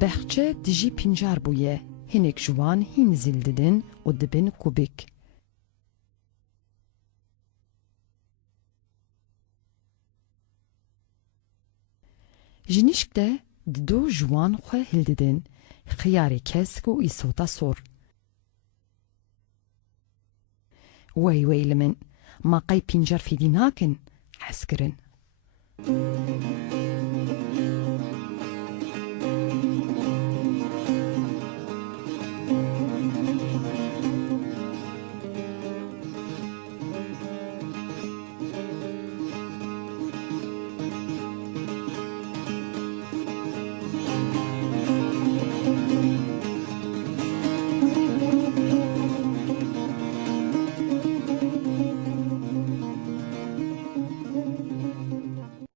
بەخچە دژی پینجار بوویە هینێک جوان هین زیل ددن و دبن کوبیک. جنیشک de دو جوان خو هل ددن خیاری کسک و ایسوتا سور. وی وی لمن ما قای پینجار فیدی ناکن حس کرن.